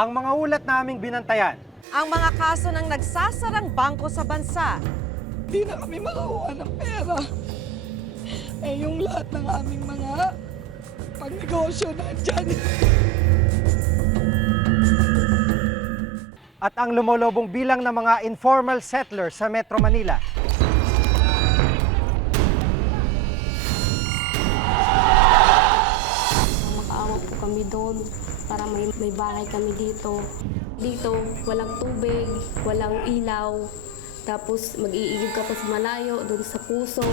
Ang mga ulat naming binantayan. Ang mga kaso ng nagsasarang bangko sa bansa. Di na kami makakuha ng pera. Eh yung lahat ng aming mga pagnegosyo nandyan. At ang lumolobong bilang ng mga informal settlers sa Metro Manila. Makaawa po kami doon para may bahay kami dito. Dito, walang tubig, walang ilaw. Tapos mag-iigib ka pa sa malayo, doon sa puso.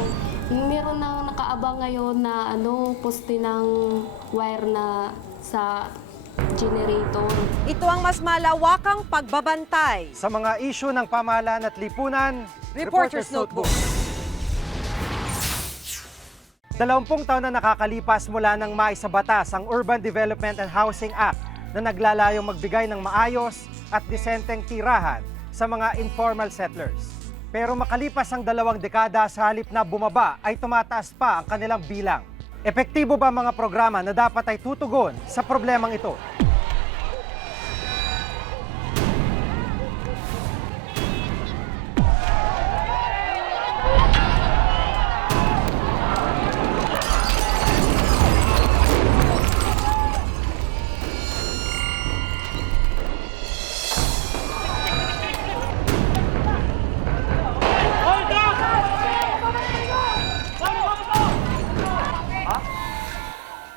Meron na nakaabang ngayon na poste ng wire na sa generator. Ito ang mas malawakang pagbabantay. Sa mga isyu ng pamahalaan at lipunan, Reporter's Notebook. 20 taon na nakakalipas mula nang maisabatas ang Urban Development and Housing Act na naglalayong magbigay ng maayos at disenteng tirahan sa mga informal settlers. Pero makalipas ang 2 dekada, sa halip na bumaba ay tumataas pa ang kanilang bilang. Epektibo ba mga programa na dapat ay tutugon sa problemang ito?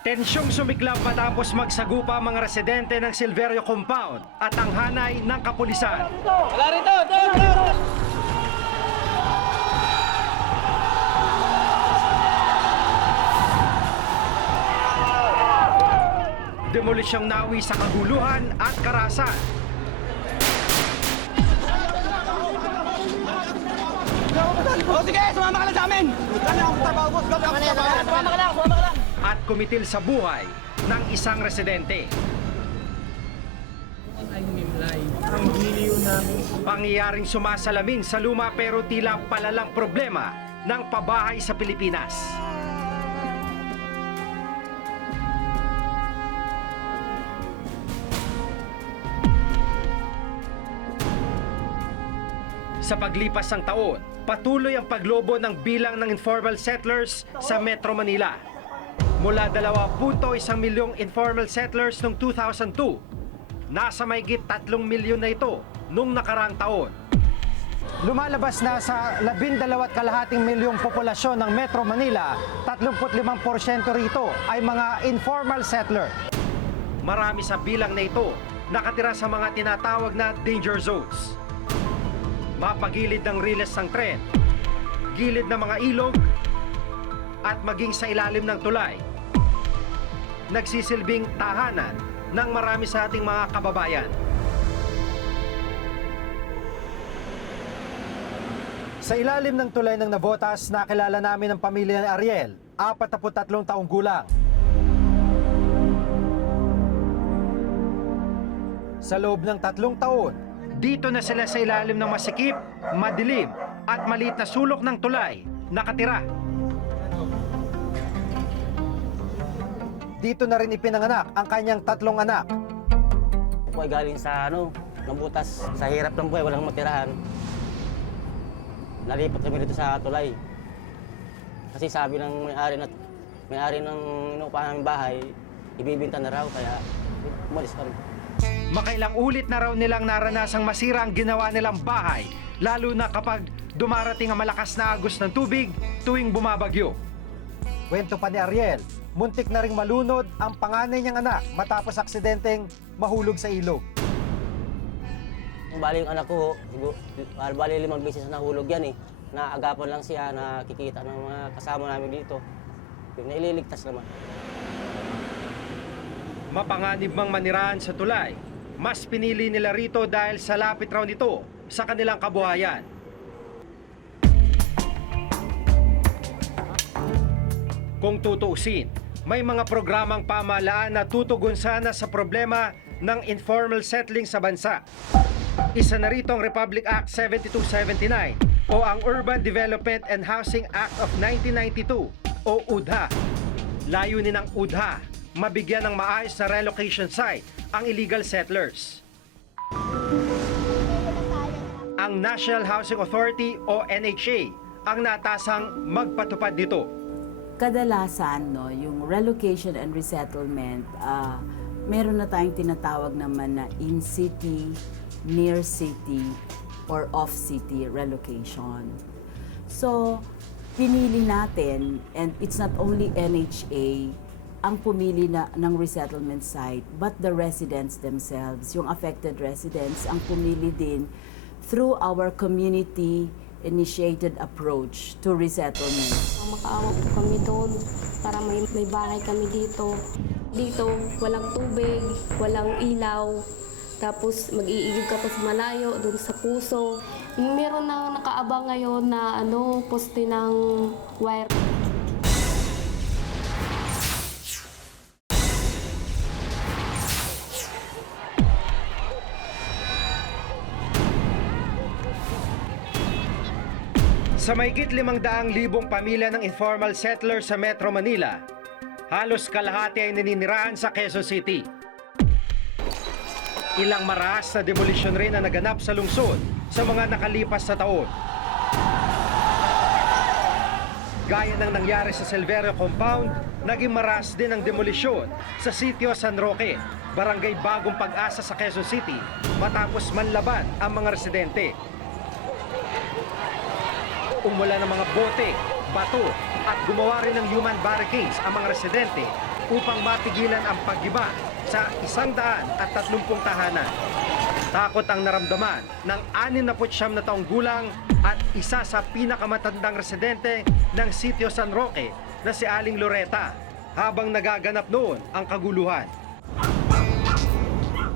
Tensyong sumiklab matapos magsagupa ang mga residente ng Silverio Compound at ang hanay ng kapulisan. Wala rito! Demolisyong nawi sa kaguluhan at karahasan. O sige, sumama ka lang sa amin! Sumama ka lang! At kumitil sa buhay ng isang residente. Pangyayaring sumasalamin sa luma pero tila palalang problema ng pabahay sa Pilipinas. Sa paglipas ng taon, patuloy ang paglobo ng bilang ng informal settlers sa Metro Manila. Mula 2.1 milyong informal settlers noong 2002, nasa mahigit 3 milyon na ito noong nakaraang taon. Lumalabas na sa 12.5 milyong populasyon ng Metro Manila, 35% rito ay mga informal settler. Marami sa bilang na ito nakatira sa mga tinatawag na danger zones. Mapagilid ng riles ng tren, gilid ng mga ilog, at maging sa ilalim ng tulay. Nagsisilbing tahanan ng marami sa ating mga kababayan. Sa ilalim ng tulay ng Navotas, nakilala namin ang pamilya ni Ariel, 43 taong gulang. Sa loob ng 3 taon, dito na sila sa ilalim ng masikip, madilim at maliit na sulok ng tulay nakatira. Dito na rin ipinanganak ang kanyang 3 anak. Ako ay galing sa Navotas, sa hirap ng buhay, walang matirahan. Nalipat kami dito sa tulay. Kasi sabi ng may-ari ng inuupahan naming bahay, ibibinta na raw, kaya umalis kami. Makailang ulit na raw nilang naranasang masira ang ginawa nilang bahay, lalo na kapag dumarating ang malakas na agos ng tubig tuwing bumabagyo. Kwento pa ni Ariel, muntik na ring malunod ang panganay niyang anak matapos aksidenteng mahulog sa ilog. Bali yung anak ko, bali 5 beses na nahulog yan eh. Naagapan lang siya, nakikita ng mga kasama namin dito. Yung naililigtas naman. Mapanganib mang manirahan sa tulay, mas pinili nila rito dahil sa lapit raw nito sa kanilang kabuhayan. Kung tutuusin, may mga programang pamahalaan na tutugon sana sa problema ng informal settling sa bansa. Isa na rito ang Republic Act 7279 o ang Urban Development and Housing Act of 1992 o UDHA. Layunin ng UDHA, mabigyan ng maayos na relocation site ang illegal settlers. Ang National Housing Authority o NHA ang natasang magpatupad nito. Kadalasan, no, yung relocation and resettlement, meron na tayong tinatawag naman na in-city, near-city, or off-city relocation. So, pinili natin, and it's not only NHA ang pumili ng resettlement site, but the residents themselves, yung affected residents, ang pumili din through our community-initiated approach to resettlement. Makaawa po kami doon para may bahay kami dito. Dito, walang tubig, walang ilaw. Tapos mag-iigib ka pa sa malayo, doon sa puso. Meron nang nakaabang ngayon na poste ng wire. Sa mahigit 500,000 pamilya ng informal settlers sa Metro Manila, halos kalahati ay naninirahan sa Quezon City. Ilang maraas na demolisyon rin ang naganap sa lungsod sa mga nakalipas na taon. Gaya ng nangyari sa Silverio Compound, naging maras din ang demolisyon sa sitio San Roque, Barangay Bagong Pag-asa sa Quezon City, matapos manlaban ang mga residente. Umula ng mga bote, bato at gumawa rin ng human barricades ang mga residente upang matigilan ang paggiba sa 130 tahanan. Takot ang naramdaman ng 69 na taong gulang at isa sa pinakamatandang residente ng sitio San Roque na si Aling Loreta habang nagaganap noon ang kaguluhan.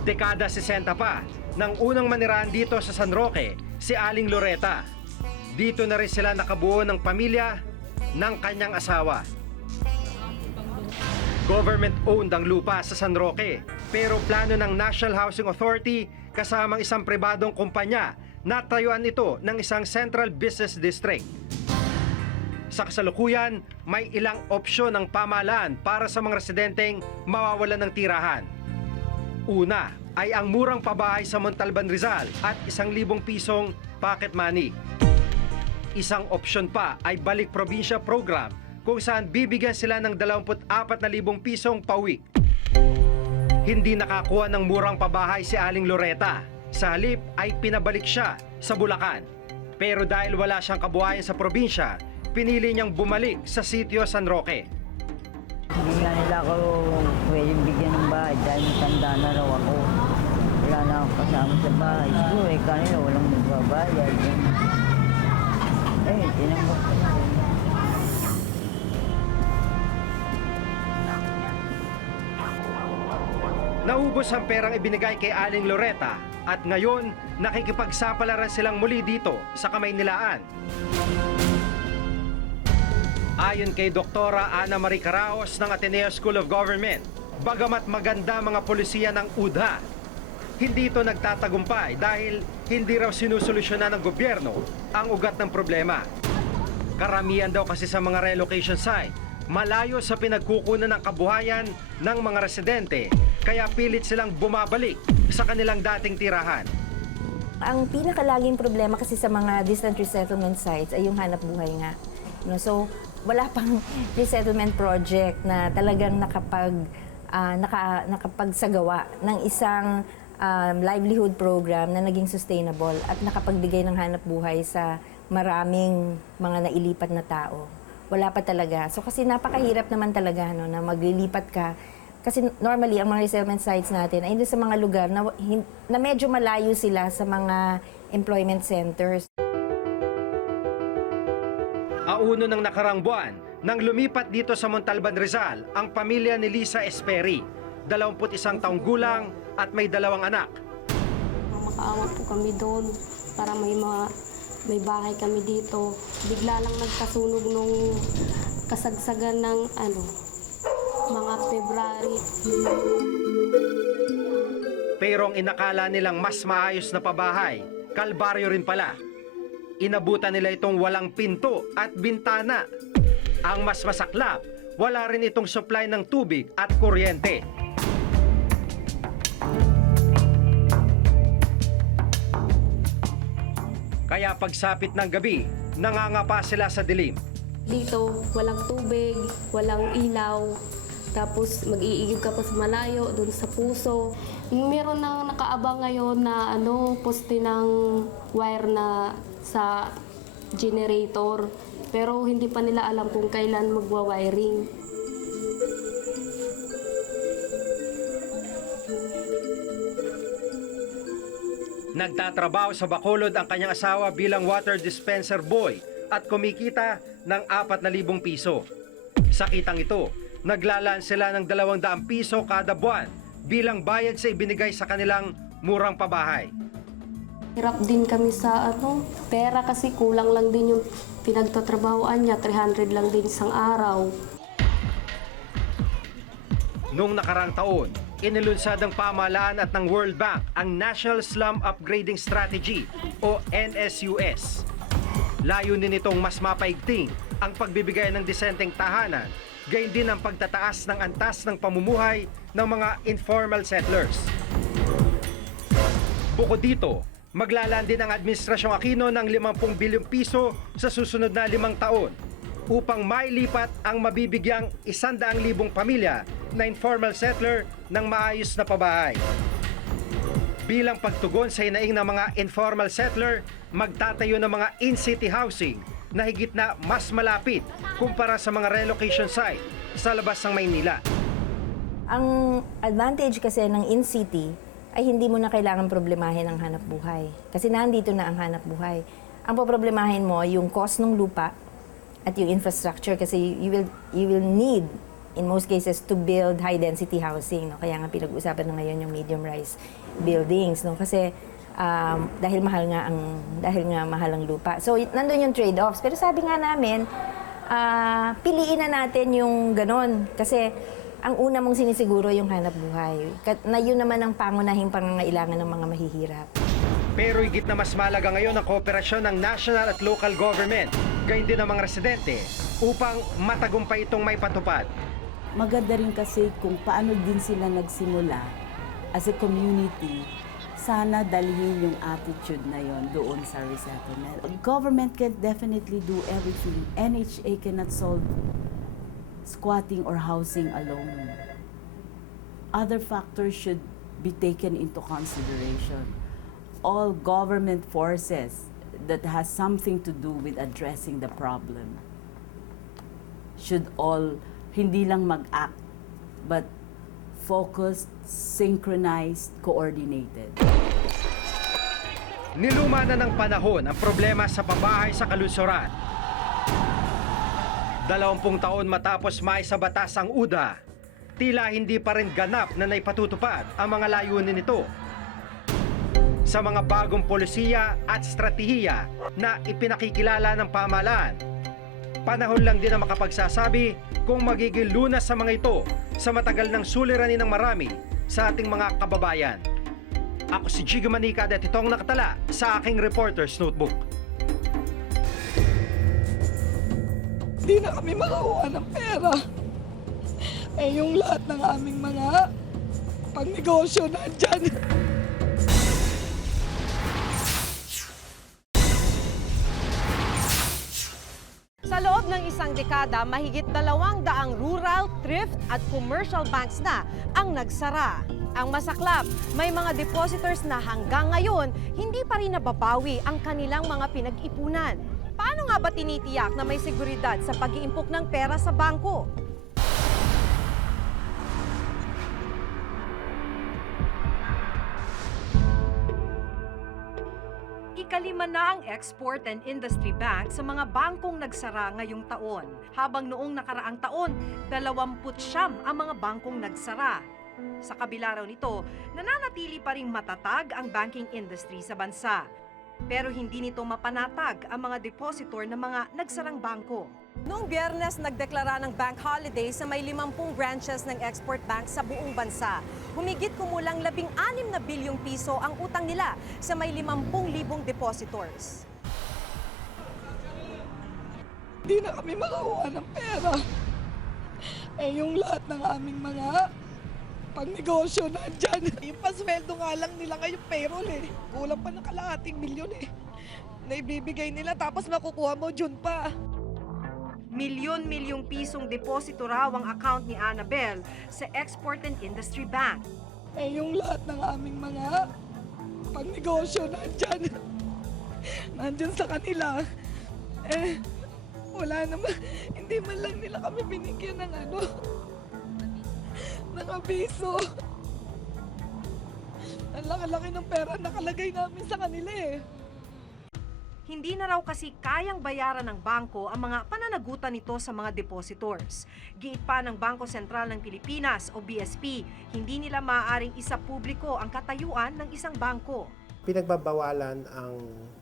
Dekada 60 pa nang unang manirahan dito sa San Roque si Aling Loreta. Dito na rin sila nakabuo ng pamilya ng kanyang asawa. Government-owned ang lupa sa San Roque, pero plano ng National Housing Authority kasamang isang pribadong kumpanya na tayuan ito ng isang Central Business District. Sa kasalukuyan, may ilang opsyon ng pamahalaan para sa mga residenteng mawawalan ng tirahan. Una ay ang murang pabahay sa Montalban, Rizal at 1,000 pisong pocket money. Isang opsyon pa ay balik probinsya program kung saan bibigyan sila ng 24,000 pisong pauwi. Hindi nakakuha ng murang pabahay si Aling Loreta. Sa halip ay pinabalik siya sa Bulacan. Pero dahil wala siyang kabuhayan sa probinsya, pinili niyang bumalik sa sitio San Roque. Hindi nga nila ako pwedeng bigyan ng bahay dahil matanda na raw ako. Wala na akong kasama sa bahay. Siguro kanina walang magbabayad. Tinanggap ko na. Naubos ang perang ibinigay kay Aling Loreta at ngayon nakikipagsapalaran silang muli dito sa Kamaynilaan. Ayon kay Doktora Ana Marie Caraos ng Ateneo School of Government, bagamat maganda mga polisiya ng UDHA, hindi ito nagtatagumpay dahil hindi raw sinusolusyonan ng gobyerno ang ugat ng problema. Karamihan daw kasi sa mga relocation site, malayo sa pinagkukunan ng kabuhayan ng mga residente, kaya pilit silang bumabalik sa kanilang dating tirahan. Ang pinakalaging problema kasi sa mga distant resettlement sites ay yung hanap buhay nga. So, wala pang resettlement project na talagang nakapagsagawa ng isang livelihood program na naging sustainable at nakapagbigay ng hanap buhay sa maraming mga nailipat na tao. Wala pa talaga. So kasi napakahirap naman talaga na maglilipat ka. Kasi normally, ang mga resettlement sites natin ay doon sa mga lugar na medyo malayo sila sa mga employment centers. Auno ng nakarang buwan, nang lumipat dito sa Montalban, Rizal, ang pamilya ni Lisa Esperi, 21 taong gulang at may 2 anak. Makaawa po kami doon para may bahay kami dito. Bigla lang nagkasunog nung kasagsagan ng mga February. Pero ang inakala nilang mas maayos na pabahay, kalbaryo rin pala. Inabutan nila itong walang pinto at bintana. Ang mas masaklap, wala rin itong supply ng tubig at kuryente. Kaya pagsapit ng gabi, nangangapa sila sa dilim. Dito, walang tubig, walang ilaw. Tapos mag-iigib ka pa sa malayo, doon sa puso. Meron nang nakaabang ngayon na poste ng wire na sa generator. Pero hindi pa nila alam kung kailan magwa-wiring. Nagtatrabaho sa Bacolod ang kanyang asawa bilang water dispenser boy at kumikita ng 4,000 piso. Sa kitang ito, naglalaan sila ng 200 piso kada buwan bilang bayad sa ibinigay sa kanilang murang pabahay. Hirap din kami sa pera kasi kulang lang din yung pinagtatrabahoan niya. 300 lang din isang araw. Noong nakarang taon, inilunsad ng pamahalaan at ng World Bank ang National Slum Upgrading Strategy o NSUS. Layunin nitong mas mapaigting ang pagbibigay ng disenteng tahanan, gayon din ang pagtataas ng antas ng pamumuhay ng mga informal settlers. Bukod dito, maglalaan din ang Administrasyong Aquino ng 50 bilyong piso sa susunod na 5 taon upang mailipat ang mabibigyang 100,000 pamilya na informal settler ng maayos na pabahay. Bilang pagtugon sa hinaing ng mga informal settler, magtatayo ng mga in-city housing na higit na mas malapit kumpara sa mga relocation site sa labas ng Maynila. Ang advantage kasi ng in-city ay hindi mo na kailangan problemahin ang hanap buhay. Kasi nandito na ang hanap buhay. Ang poproblemahin mo, yung cost ng lupa at yung infrastructure kasi you will need in most cases to build high density housing, no? Kaya nga pinag-uusapan na ngayon yung medium rise buildings, no? Kasi dahil mahal nga ang lupa. So nandoon yung trade-offs. Pero sabi nga namin, piliin na natin yung ganon kasi ang una mong sinisiguro yung hanap buhay. Na yun naman ang pangunahing pangangailangan ng mga mahihirap. Pero higit na mas malaga ngayon ang kooperasyon ng national at local government, gayon din ng mga residente, upang matagumpay itong may patupad. Maganda rin kasi kung paano din sila nagsimula as a community, sana dalhin yung attitude na yon doon sa resettlement. Government can definitely do everything. NHA cannot solve squatting or housing alone. Other factors should be taken into consideration. All government forces that has something to do with addressing the problem should all hindi lang mag-act, but focused, synchronized, coordinated. Niluma na ng panahon ang problema sa pabahay sa kalusuran. 20 taon matapos maisa batas ang UDA, tila hindi pa rin ganap na naipatutupad ang mga layunin nito. Sa mga bagong polisiya at strategiya na ipinakikilala ng pamahalaan, panahon lang din ang makapagsasabi kung magiging lunas sa mga ito sa matagal ng suliranin ng marami sa ating mga kababayan. Ako si Jigo Manica at itong nakatala sa aking Reporter's Notebook. Hindi na kami makakuha ng pera. Yung lahat ng aming mga pangnegosyo nandyan. Sa loob ng isang dekada, mahigit 200 rural, thrift at commercial banks na ang nagsara. Ang masaklap, may mga depositors na hanggang ngayon hindi pa rin nababawi ang kanilang mga pinag-ipunan. Paano nga ba tinitiyak na may seguridad sa pag-iimpok ng pera sa bangko? Ikalima na ang Export and Industry Bank sa mga bangkong nagsara ngayong taon. Habang noong nakaraang taon, 29 ang mga bangkong nagsara. Sa kabila raw nito, nananatili pa ring matatag ang banking industry sa bansa. Pero hindi nito mapanatag ang mga depositor ng mga nagsarang bangko. Noong Biyernes, nagdeklara ng bank holiday sa may 50 branches ng Export Bank sa buong bansa. Humigit kumulang 16 na bilyong piso ang utang nila sa may 50,000 depositors. Hindi na kami makakuha ng pera. Yung lahat ng aming mga pangnegosyo nandyan. Yung pasweldo nga lang nila ngayong payroll Kulang pa ng kalahating milyon na ibibigay nila tapos makukuha mo June pa. Milyon-milyong pisong deposito raw ang account ni Annabel sa Export and Industry Bank. Yung lahat ng aming mga pangnegosyo nandyan. Nandyan sa kanila. Wala naman. Hindi man lang nila kami binigyan ng ng abiso. Ang laki-laki ng pera nakalagay namin sa kanila Hindi na raw kasi kayang bayaran ng bangko ang mga pananagutan nito sa mga depositors. Giit pa ng Bangko Sentral ng Pilipinas o BSP, hindi nila maaaring isa publiko ang katayuan ng isang bangko. Pinagbabawalan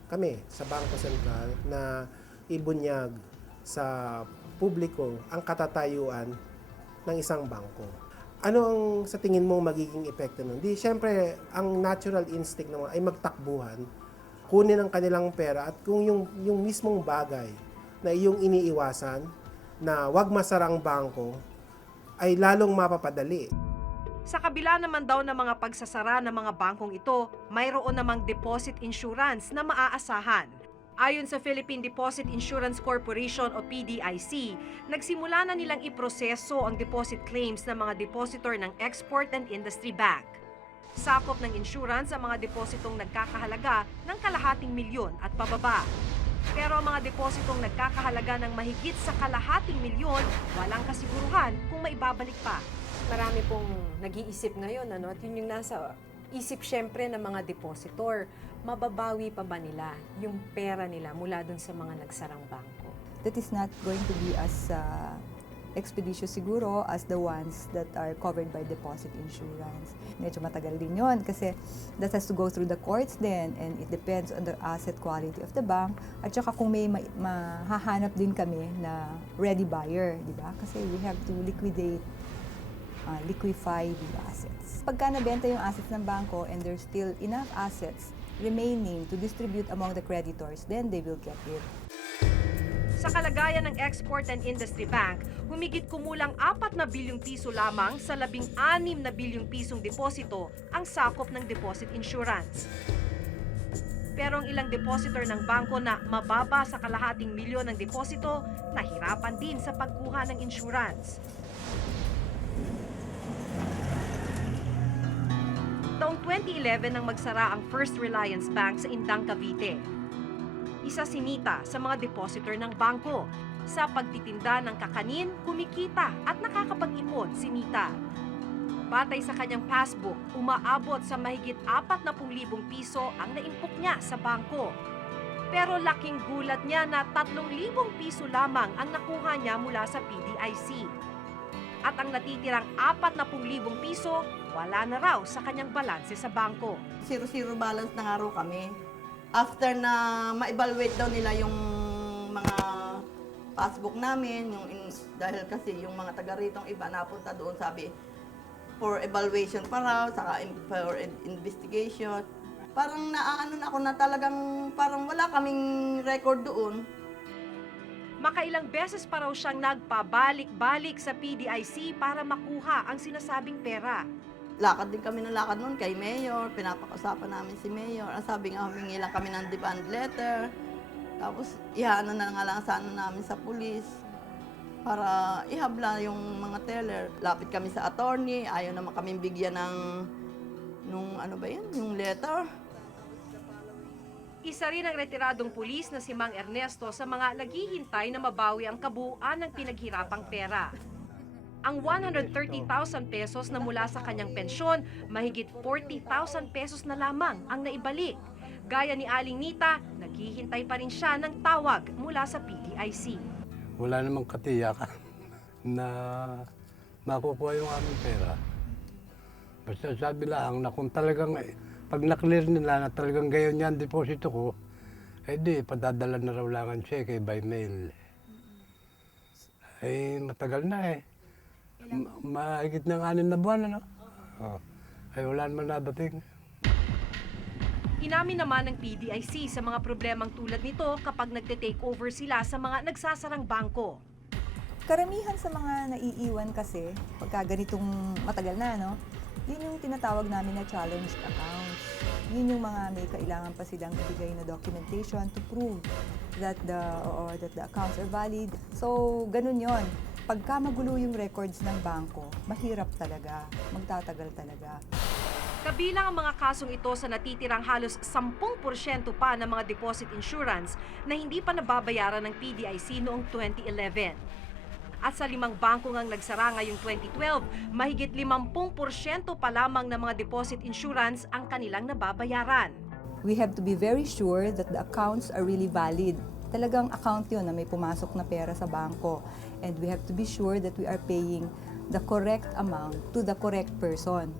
kami sa Bangko Sentral na ibunyag sa publiko ang katatayuan ng isang bangko. Ano ang sa tingin mo magiging epekto nun? Di, syempre, ang natural instinct naman ay magtakbuhan, kunin ang kanilang pera at kung yung mismong bagay na iyong iniiwasan na wag masarang bangko ay lalong mapapadali. Sa kabila naman daw ng mga pagsasara ng mga bangkong ito, mayroon namang deposit insurance na maaasahan. Ayon sa Philippine Deposit Insurance Corporation o PDIC, nagsimula na nilang iproseso ang deposit claims ng mga depositor ng Export and Industry Bank. Sakop ng insurance ang mga depositong nagkakahalaga ng kalahating milyon at pababa. Pero ang mga depositong nagkakahalaga ng mahigit sa kalahating milyon, walang kasiguruhan kung maibabalik pa. Marami pong nag-iisip ngayon, at yun yung nasa isip syempre ng mga depositor. Mababawi pa ba nila yung pera nila mula dun sa mga nagsarang bangko? That is not going to be as expeditious siguro as the ones that are covered by deposit insurance. Medyo matagal din yun kasi that has to go through the courts then and it depends on the asset quality of the bank at saka kung may mahahanap din kami na ready buyer, di ba? Kasi we have to liquefy the assets. Pagka nabenta yung assets ng bangko and there's still enough assets remaining to distribute among the creditors, then they will get it. Sa kalagayan ng Export and Industry Bank, humigit kumulang 4 na bilyong piso lamang sa 16 na bilyong pisong deposito ang sakop ng deposit insurance. Pero ang ilang depositor ng bangko na mababa sa kalahating milyon ng deposito, nahirapan din sa pagkuha ng insurance. Taong 2011 nang magsara ang First Reliance Bank sa Indang, Cavite. Isa si Nita sa mga depositor ng bangko. Sa pagtitinda ng kakanin, kumikita at nakakapag-ipon si Nita. Batay sa kanyang passbook, umaabot sa mahigit 40,000 piso ang naimpok niya sa bangko. Pero laking gulat niya na 3,000 piso lamang ang nakuha niya mula sa PDIC. At ang natitirang 40,000 piso, wala na raw sa kanyang balanse sa bangko. Zero balance na nga raw kami. After na ma-evaluate daw nila yung mga passbook namin, dahil kasi yung mga taga ritong iba napunta doon, sabi, for evaluation pa raw, saka for investigation. Parang naaano na ako na talagang parang wala kaming record doon. Makailang beses pa raw siyang nagpabalik-balik sa PDIC para makuha ang sinasabing pera. Lakad din kami ng lakad noon kay Mayor, pinapakausapan namin si Mayor. Ang sabi nga, humingi lang kami ng demand letter. Tapos, ihaano na nga lang namin sa pulis para ihabla yung mga teller. Lapit kami sa attorney, ayaw naman kami bigyan yung letter. Isa rin ang retiradong pulis na si Mang Ernesto sa mga naghihintay na mabawi ang kabuuan ng pinaghirapang pera. Ang 130,000 pesos na mula sa kanyang pensyon, mahigit 40,000 pesos na lamang ang naibalik. Gaya ni Aling Nita, naghihintay pa rin siya ng tawag mula sa PDIC. Wala namang katiyakan na makukuha yung aming pera. Basta sabi lang na kung talagang, pag na-clear nila na talagang gayon yan deposito ko, di, padadala na raw lang ang cheque by mail. Matagal na mahigit ng 6 na buwan, ano? Wala naman nadating. Inamin naman ng PDIC sa mga problemang tulad nito kapag nagte-take over sila sa mga nagsasarang bangko. Karamihan sa mga naiiwan kasi, pagka ganitong matagal na, no? Yun yung tinatawag namin na challenged accounts. Yun yung mga may kailangan pa silang ibigay na documentation to prove that the accounts are valid. So, ganun yon. Pagka magulo yung records ng bangko, mahirap talaga, magtatagal talaga. Kabilang ang mga kasong ito sa natitirang halos 10% pa ng mga deposit insurance na hindi pa nababayaran ng PDIC noong 2011. At sa 5 bangko ngang nagsara ngayong 2012, mahigit 50% pa lamang ng mga deposit insurance ang kanilang nababayaran. We have to be very sure that the accounts are really valid. Talagang account yun na may pumasok na pera sa bangko. And we have to be sure that we are paying the correct amount to the correct person.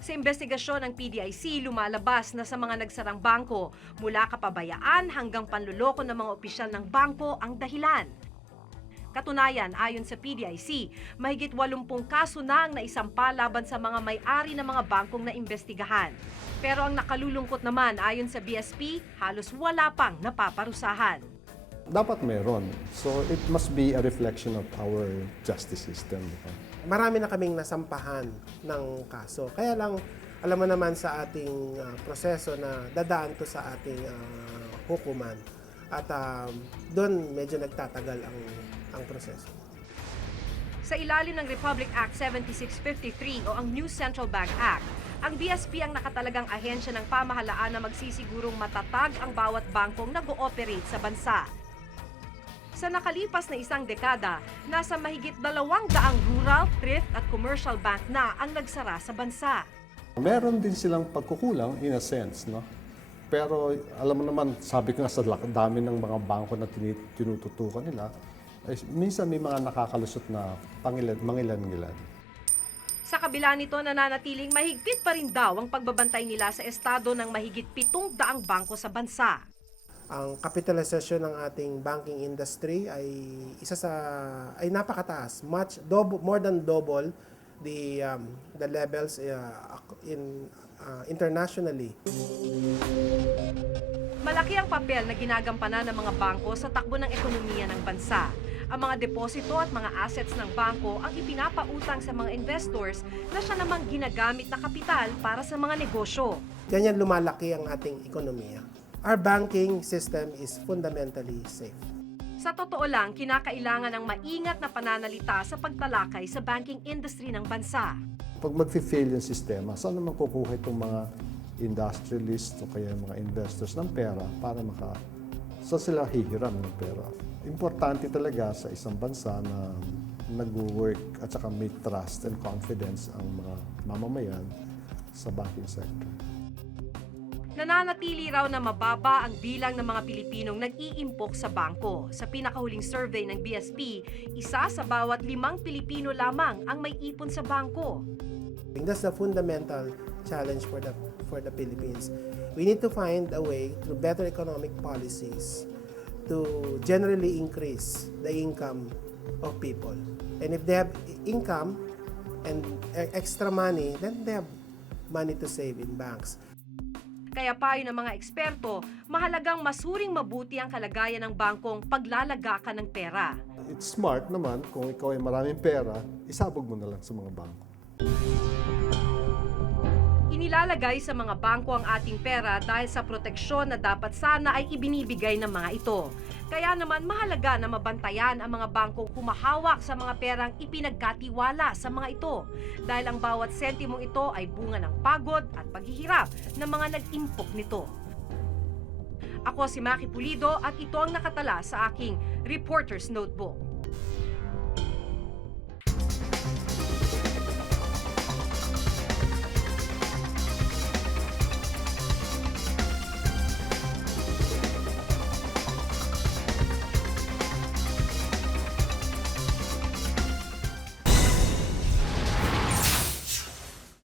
Sa investigasyon ng PDIC, lumalabas na sa mga nagsarang bangko, mula kapabayaan hanggang panluloko ng mga opisyal ng bangko ang dahilan. Katunayan, ayon sa PDIC, mahigit 80 kaso na ang naisampa laban sa mga may-ari ng mga bangkong naimbestigahan. Pero ang nakalulungkot naman, ayon sa BSP, halos wala pang napaparusahan. Dapat meron. So it must be a reflection of our justice system. Marami na kaming nasampahan ng kaso. Kaya lang, alam mo naman sa ating proseso na dadaan to sa ating hukuman. At doon medyo nagtatagal ang proseso. Sa ilalim ng Republic Act 7653 o ang New Central Bank Act, ang BSP ang nakatalagang ahensya ng pamahalaan na magsisigurong matatag ang bawat bangkong nag-ooperate sa bansa. Sa nakalipas na isang dekada, nasa mahigit 200 rural, thrift at commercial bank na ang nagsara sa bansa. Meron din silang pagkukulang in a sense, no? Pero alam mo naman, sabi ko nga sa dami ng mga bangko na tinututukan nila, minsan may mga nakakalusot na mangilan-ngilan. Sa kabila nito, nananatiling mahigpit pa rin daw ang pagbabantay nila sa estado ng mahigit 700 bangko sa bansa. Ang kapitalisasyon ng ating banking industry ay napakataas, more than double the levels internationally. Malaki ang papel na ginagampanan ng mga bangko sa takbo ng ekonomiya ng bansa. Ang mga deposito at mga assets ng bangko ang ipinapautang sa mga investors na siya namang ginagamit na kapital para sa mga negosyo. Ganyan lumalaki ang ating ekonomiya. Our banking system is fundamentally safe. Sa totoo lang, kinakailangan ng maingat na pananalita sa pagtalakay sa banking industry ng bansa. Pag mag-fail yung sistema, saan naman kukuha itong mga industrialists o kaya mga investors ng pera para saan sila hihiram ng pera? Importante talaga sa isang bansa na nag-work at saka may trust and confidence ang mga mamamayan sa banking sector. Nananatili raw na mababa ang bilang ng mga Pilipinong nag-iimpok sa bangko. Sa pinakahuling survey ng BSP, 1 sa bawat 5 Pilipino lamang ang may ipon sa bangko. That's the fundamental challenge for the Philippines. We need to find a way through better economic policies to generally increase the income of people. And if they have income and extra money, then they have money to save in banks. Kaya payo ng mga eksperto, mahalagang masuring mabuti ang kalagayan ng bangkong paglalagakan ng pera. It's smart naman kung ikaw ay maraming pera, isabog mo na lang sa mga bangko. Inilalagay sa mga bangko ang ating pera dahil sa proteksyon na dapat sana ay ibinibigay ng mga ito. Kaya naman mahalaga na mabantayan ang mga bangkong humahawak sa mga perang ipinagkatiwala sa mga ito. Dahil ang bawat sentimong ito ay bunga ng pagod at paghihirap ng mga nag-impok nito. Ako si Maki Pulido at ito ang nakatala sa aking Reporter's Notebook.